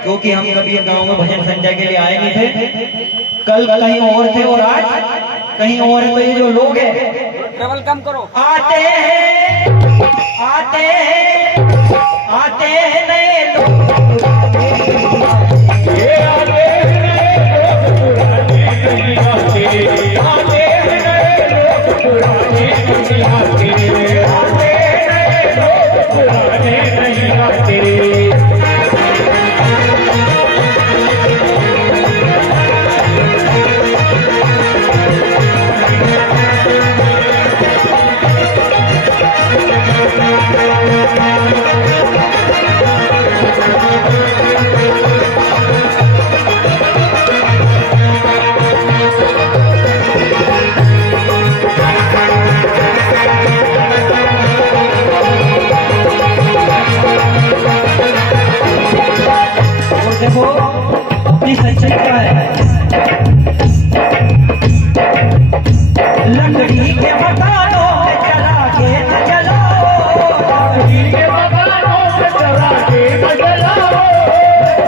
क्योंकि हम कभी गांव में भजन संध्या के लिए आए नहीं थे, कल कहीं और थे और आज कहीं और है। तो ये जो लोग हैं, ट्रैवल कम करो, आते हैं आते हैं आते हैं नए लोग, ये आते हैं नए लोग पुराने नहीं आते, आते हैं नए लोग पुराने नहीं आते, आते हैं नए लोग पुराने नहीं आते। देखो अपनी सच्चाई क्या है। लकड़ी के मकानों में चला के न जलाओ, लकड़ी के मकानों में चला के न जलाओ,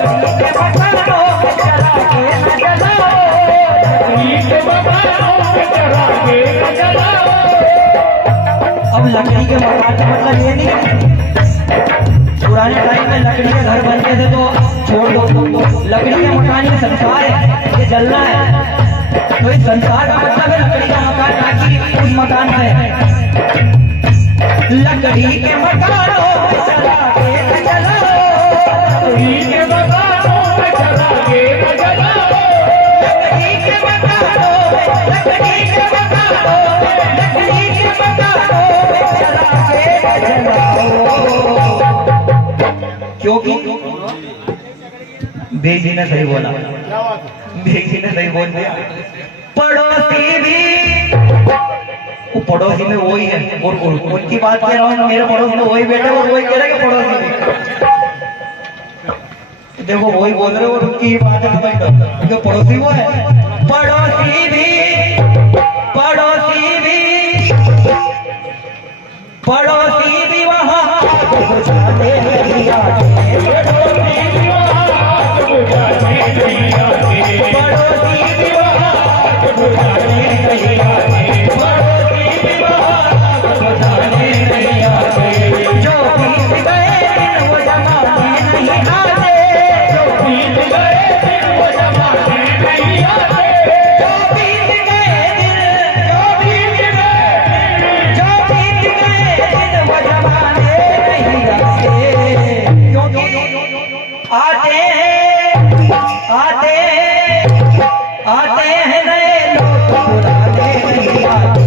लकड़ी के मकानों में चला के न जलाओ, लकड़ी के मकानों में चला के न जलाओ। अब लकड़ी के मकान का मतलब ये नहीं, पुराने टाइम में लकड़ी के घर बनते थे तो छोड़ दो, लकड़ी के मकान ये संसार है, ये जलना है। तो इस संसार का मतलब है लकड़ी का मकान, ताकि उस मकान में लकड़ी के मकानों में चला के न जलाओ, लकड़ी के मकानों में चला के न जलाओ, लकड़ी के मकानों में, लकड़ी के मकानों में, लकड़ी के मकानों में चला के न जलाओ। क्योंकि बेजी ने सही बोला, बेजी ने सही बोल दिया। पड़ोसी भी, वो पड़ोसी में वही है, और उनकी बात कह रहा हूँ, मेरे पड़ोस में वही बैठे और वही कह रहे कि पड़ोसी भी। देखो वही बोल रहे हो, उनकी बात है, क्योंकि पड़ोसी वो है। पड़ोसी भी, पड़ोसी भी, पड़ोसी भी वहाँ बुझाने नहीं आते, पड़ोसी भी वहाँ बुझाने नहीं आते, पड़ोसी भी वहाँ बुझाने नहीं आते, पड़ोसी भी वहाँ बुझाने नहीं आते। जो बीत गए दिन वो जमाने नहीं आते, जो बीत गए दिन वो जमाने नहीं आते, जो बीत गए दिन, जो बीत गए दिन, जो बीत गए दिन वो जमाने नहीं आते। क्योंकि आते हैं, आते हैं, आते हैं नए लोग पुराने नहीं आते,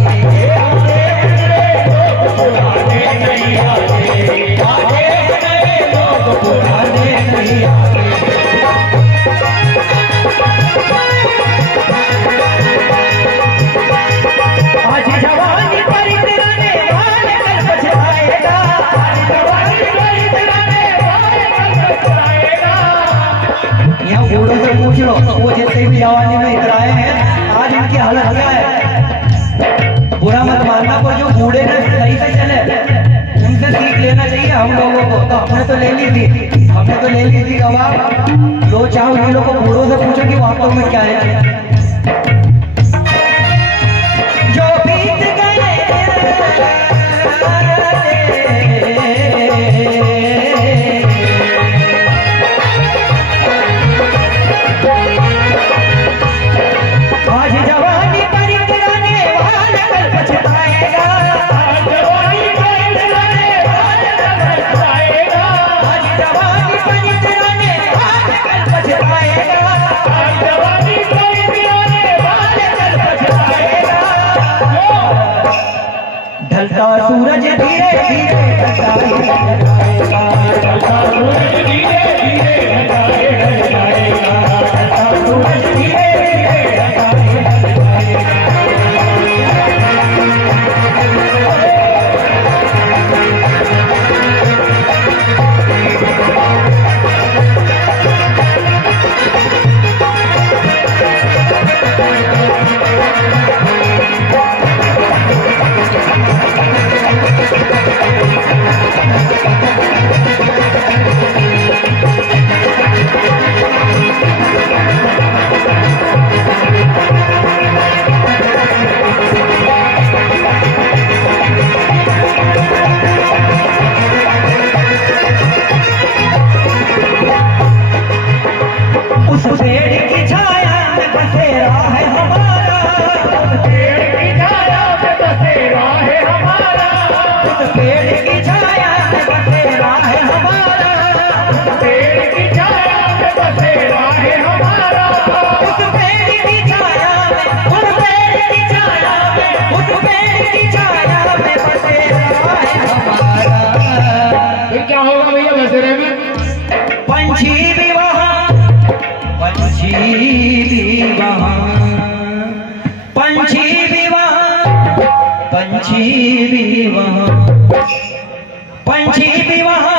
आते हैं नए लोग पुराने नहीं आते, आते हैं नए लोग पुराने नहीं आते। आज जवानी पर इतराने वाले कल पछताएगा, आज जवानी पर इतराने वाले कल पछताएगा। यहाँ बूढ़ों से पूछ लो, वो जैसे भी जवानी में इतराए हैं, आज इनकी हालत क्या है। बुरा मत मानना, पर जो बूढ़े ने सही से चले उनसे सीख लेना चाहिए हम लोगों को। तो हमने तो ले ली थी, हमने तो ले ली थी गवाह। लो चाहो ये लोग को बूढ़ों से पूछो कि वास्तव में क्या है। जो बीत गए आज जवानी पर इतराने वाले कल पछताएगा, आज जवानी पर इतराने वाले कल पछताएगा, आज जवानी पर इतराने वाले कल पछताएगा, आज जवानी पर इतराने वाले कल पछताएगा। ढलता सूरज धीरे धीरे ढलता जाएगा, ढलता सूरज धीरे धीरे ढलता जाएगा, ढलता सूरज धीरे धीरे ढलता जाएगा। दे रहे हैं। पंछी विवाह, पंछी विवाह, पंछी विवाह, पंछी विवाह, पंछी विवाह,